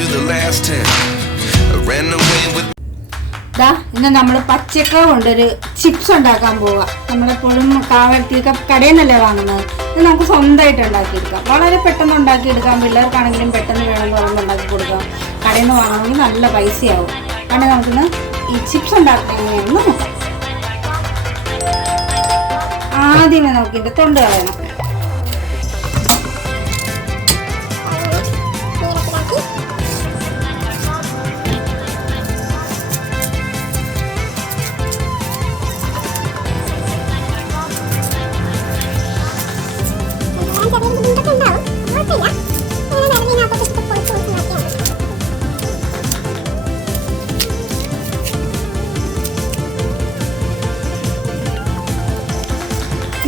to the last 10. I ran away with. ഇന്ന് നമ്മൾ പച്ചക്ക കൊണ്ടൊരു ചിപ്സ് ഉണ്ടാക്കാൻ പോവാം. നമ്മളെപ്പോഴും കാവലത്തിയൊക്കെ കടയിൽ നിന്നല്ലേ വാങ്ങുന്നത്. ഇത് നമുക്ക് സ്വന്തമായിട്ട് ഉണ്ടാക്കിയെടുക്കാം. വളരെ പെട്ടെന്ന് ഉണ്ടാക്കിയെടുക്കാം. പിള്ളേർക്കാണെങ്കിലും പെട്ടെന്ന് വേണമെന്ന് പറയുമ്പോൾ ഉണ്ടാക്കി കൊടുക്കാം. കടയിൽ നിന്ന് വാങ്ങണമെങ്കിൽ നല്ല പൈസയാവും. കാരണം നമുക്കിന്ന് ഈ ചിപ്സ് ഉണ്ടാക്കാൻ എങ്ങനെയാണെന്ന് നോക്കാം. ആദ്യമേ നമുക്കിതിൻ്റെ തൊണ്ട് കളയണം.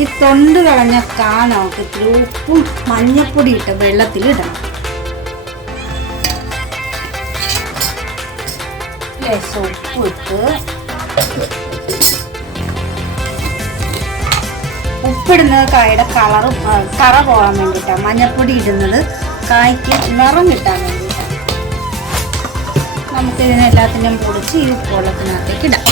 ഈ തൊണ്ട് കളഞ്ഞ നമുക്ക് ഇത്തിരി ഉപ്പും മഞ്ഞപ്പൊടി ഇട്ട് വെള്ളത്തിലിടണം. ലേശം ഉപ്പ് ഇട്ട് ഉപ്പിടുന്നത് കായയുടെ കറ പോകാൻ വേണ്ടിയിട്ടാണ്. മഞ്ഞപ്പൊടി ഇടുന്നത് കായ്ക്ക് നിറം കിട്ടാൻ വേണ്ടിയിട്ടാണ്. നമുക്ക് ഇതിനെല്ലാത്തിനും പൊടിച്ച് ഈ ഉപ്പുവെള്ളത്തിനകത്തേക്ക് ഇടാം.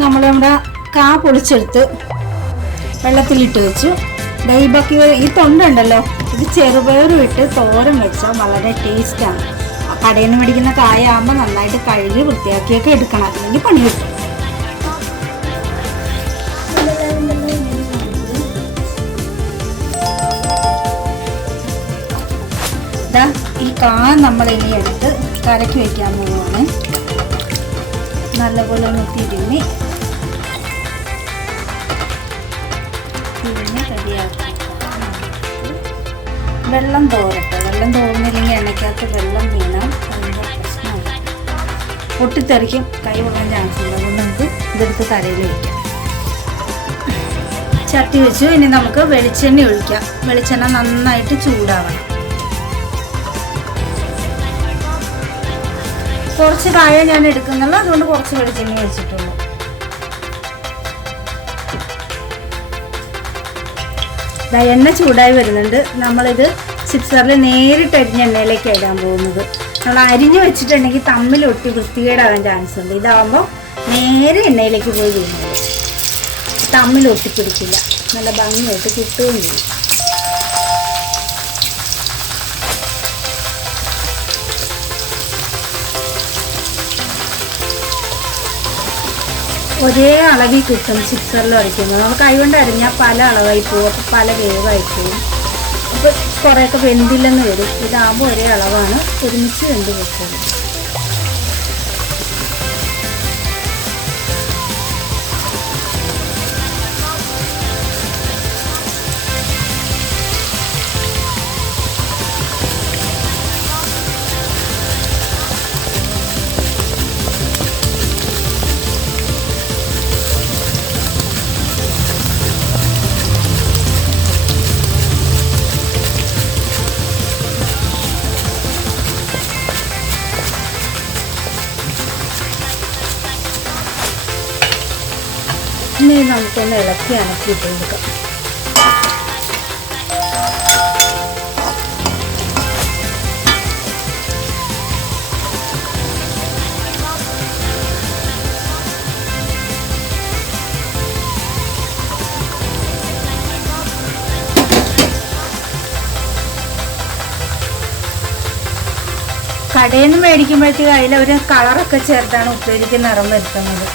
നമ്മളിവിടെ കാ പൊളിച്ചെടുത്ത് വെള്ളത്തിലിട്ട് വെച്ചു. ഈ തൊണ്ടുണ്ടല്ലോ, ഇത് ചെറുപയറും ഇട്ട് തോരൻ വെച്ചാൽ വളരെ ടേസ്റ്റാണ്. കടയിൽ നിന്ന് മേടിക്കുന്ന കായ ആകുമ്പോൾ നന്നായിട്ട് കഴുകി വൃത്തിയാക്കിയൊക്കെ എടുക്കണം, അല്ലെങ്കിൽ പണി കിട്ടും. ഈ കാ നമ്മളിനി എടുത്ത് കലക്കി വയ്ക്കാൻ പോവുകയാണ്. നല്ലപോലെ ഒന്ന് തിരുമ്മി റെഡിയാക്കി വെള്ളം തോരട്ടെ. വെള്ളം തോർന്നില്ലെങ്കിൽ എണ്ണയ്ക്കകത്ത് വെള്ളം വീണാൽ അതിൻ്റെ പ്രശ്നമാണ്, പൊട്ടിത്തെറിക്കും, കൈ പൊട്ടാൻ ചാൻസ് ഉണ്ട്. അതുകൊണ്ട് നമുക്ക് ഇതെടുത്ത് കരയിൽ വയ്ക്കാം. ചട്ടി വെച്ചു. ഇനി നമുക്ക് വെളിച്ചെണ്ണ ഒഴിക്കാം. വെളിച്ചെണ്ണ നന്നായിട്ട് ചൂടാവണം. കുറച്ച് കായ ഞാൻ എടുക്കുന്നുള്ളൂ, അതുകൊണ്ട് കുറച്ച് വെളിച്ചെണ്ണ വെച്ചിട്ടുള്ളൂ. എണ്ണ ചൂടായി വരുന്നുണ്ട്. നമ്മളിത് ചിപ്സറിൽ നേരിട്ട് അരിഞ്ഞ എണ്ണയിലേക്ക് ഇടാൻ പോകുന്നത്. നമ്മൾ അരിഞ്ഞ് വെച്ചിട്ടുണ്ടെങ്കിൽ തമ്മിലൊട്ടി വൃത്തികേടാകാൻ ചാൻസ് ഉണ്ട്. ഇതാകുമ്പോൾ നേരെ എണ്ണയിലേക്ക് പോയി വീഴുന്നത്, തമ്മിലൊട്ടി പിടിക്കില്ല, നല്ല ഭംഗിയായിട്ട് കിട്ടുകയും ചെയ്യും. ഒരേ അളവിൽ കിട്ടും ചിപ്സറിൽ അടിക്കുന്നത്. നമ്മൾ കൈകൊണ്ട് അരിഞ്ഞാൽ പല അളവായി പോകും, അപ്പോൾ പല വേവായി പോകും, അപ്പോൾ കുറേയൊക്കെ വെന്തില്ലെന്ന് വരും. ഇതാകുമ്പോൾ ഒരേ അളവാണ്, ഒരുമിച്ച് വെന്ത് വെക്കുന്നത്. ഇനി നമുക്കൊന്ന് ഇളക്കി അനക്കിയിട്ട് കൊടുക്കാം. കടയിൽ നിന്ന് മേടിക്കുമ്പോഴത്തേക്ക് അതിലൊരു കളറൊക്കെ ചേർത്താണ് ഉപ്പേരിക്ക് നിറം വരുത്തുന്നത്.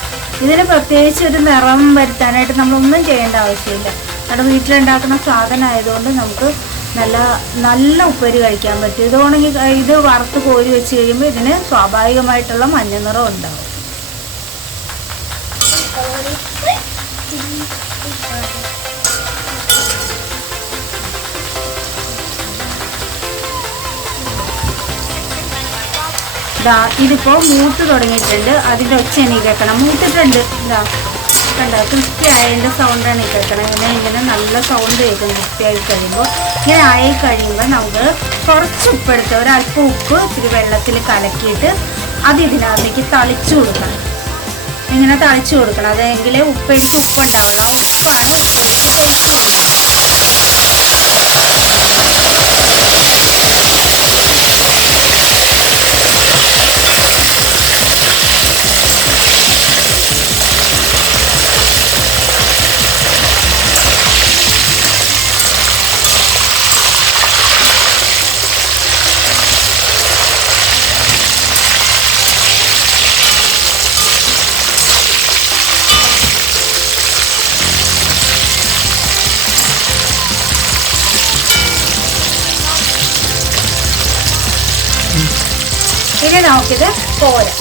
ഇതിന് പ്രത്യേകിച്ച് ഒരു നിറം വരുത്താനായിട്ട് നമ്മളൊന്നും ചെയ്യേണ്ട ആവശ്യമില്ല. നമ്മുടെ വീട്ടിലുണ്ടാക്കുന്ന സാധനം ആയതുകൊണ്ട് നമുക്ക് നല്ല ഉപ്പേരി കഴിക്കാൻ പറ്റും. ഇതുകൊണ്ടെങ്കിൽ ഇത് വറുത്ത് കോരി വെച്ച് കഴിയുമ്പോൾ ഇതിന് സ്വാഭാവികമായിട്ടുള്ള മഞ്ഞ നിറം ഉണ്ടാവും. ഇതിപ്പോൾ മൂത്ത് തുടങ്ങിയിട്ടുണ്ട്. അതിൻ്റെ ഒച്ച എനിക്ക് കേൾക്കണം. മൂത്തിട്ടുണ്ട്. കണ്ടോ, ക്രിസ്പി ആയതിൻ്റെ സൗണ്ടാണ് ഈ കേൾക്കണം. ഇങ്ങനെ നല്ല സൗണ്ട് കേൾക്കും ക്രിസ്പി ആയി കഴിയുമ്പോൾ. ഇങ്ങനെ ആയി കഴിയുമ്പോൾ നമുക്ക് കുറച്ച് ഉപ്പെടുത്ത്, ഒരല്പം ഉപ്പ് ഇത്തിരി വെള്ളത്തിൽ കലക്കിയിട്ട് അത് ഇതിനകത്തേക്ക് തളിച്ചു കൊടുക്കണം. ഇങ്ങനെ തളിച്ചു കൊടുക്കണം. അതെങ്കിൽ ഉപ്പേരിക്ക് ഉപ്പുണ്ടാവുള്ളൂ. ആ ഉപ്പാണ് ഉപ്പേരിക്ക് ടേസ്റ്റ് ചെയ്യുന്നത്. ഇനി നമുക്കിത് പോരാ.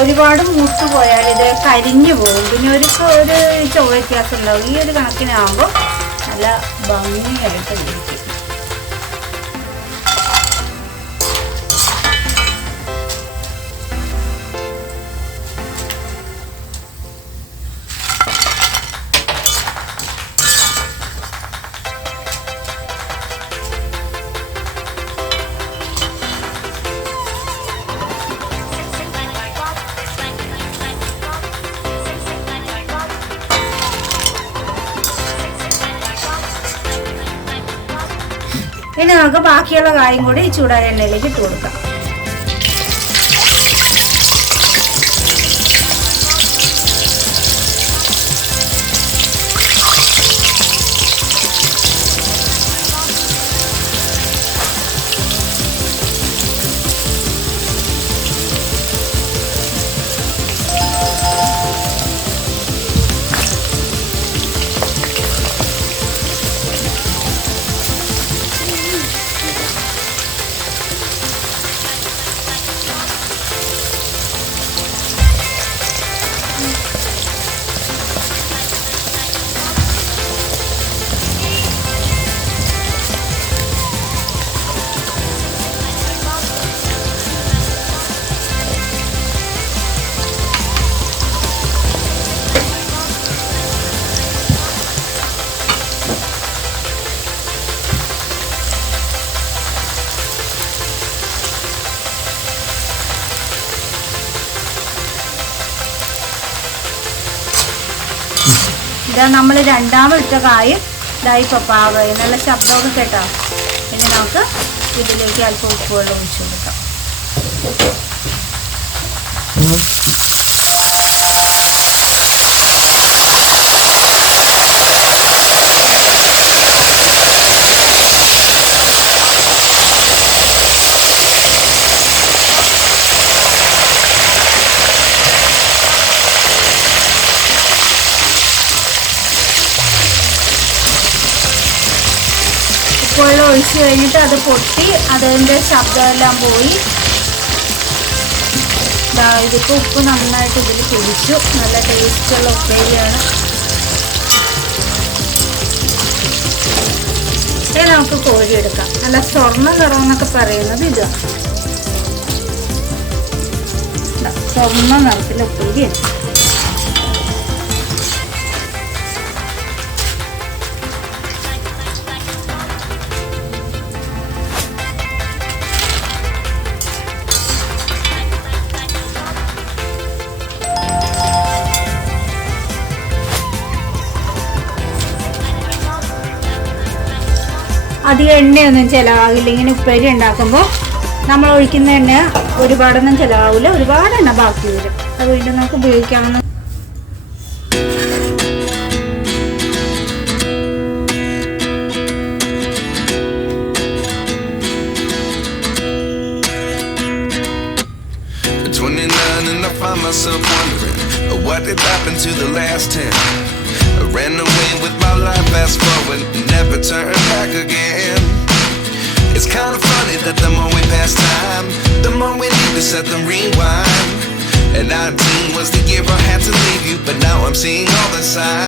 ഒരുപാട് മൂത്ത് പോയാൽ ഇത് കരിഞ്ഞു പോകും. പിന്നെ ഒരു ചുവ വ്യത്യാസം ഉണ്ടാവും. ഈ ഒരു കണക്കിനാകുമ്പോൾ നല്ല ഭംഗിയായിട്ട് ഇരിക്കും. ഇനി നമുക്ക് ബാക്കിയുള്ള കാര്യം കൂടി ഈ ചൂടായ എണ്ണയിലേക്ക് ഇട്ട് കൊടുക്കാം. ഇതാ നമ്മൾ രണ്ടാമത് ഇട്ട കായും ഇതായി പപ്പാവ നല്ല ശബ്ദമൊക്കെ കേട്ടോ. പിന്നെ നമുക്ക് ഇതിലേക്ക് അല്പം ഉപ്പ് വെള്ളം ഒഴിച്ചു കൊടുക്കാം. വെള്ളം ഒഴിച്ച് കഴിഞ്ഞിട്ട് അത് പൊട്ടി അതിൻ്റെ ശബ്ദമെല്ലാം പോയി. ഇതിപ്പോൾ ഉപ്പ് നന്നായിട്ട് ഇതിൽ പിടിച്ചു. നല്ല ടേസ്റ്റുള്ള ഉപ്പേരിയാണ്. ഇനി നമുക്ക് കോരിയെടുക്കാം. നല്ല സ്വർണ്ണ നിറം എന്നൊക്കെ പറയുന്നത് ഇതാണ്. സ്വർണ്ണ നിറത്തിലെ ഉപ്പേരിയാണ്. അധികം എണ്ണയൊന്നും ചിലവാകില്ല. ഇങ്ങനെ ഉപ്പേരി ഉണ്ടാക്കുമ്പോൾ നമ്മൾ ഒഴിക്കുന്ന എണ്ണ ഒരുപാടൊന്നും ചിലവാകില്ല. ഒരുപാട് എണ്ണ ബാക്കി വരും. അത് വീണ്ടും നമുക്ക് ഉപയോഗിക്കാവുന്ന. What did happen to the last 10? I ran away with my life, fast forward, never turn back again. It's kind of funny that the to set them rewind. And 19 was the year I had to leave you, but now I'm seeing all the signs.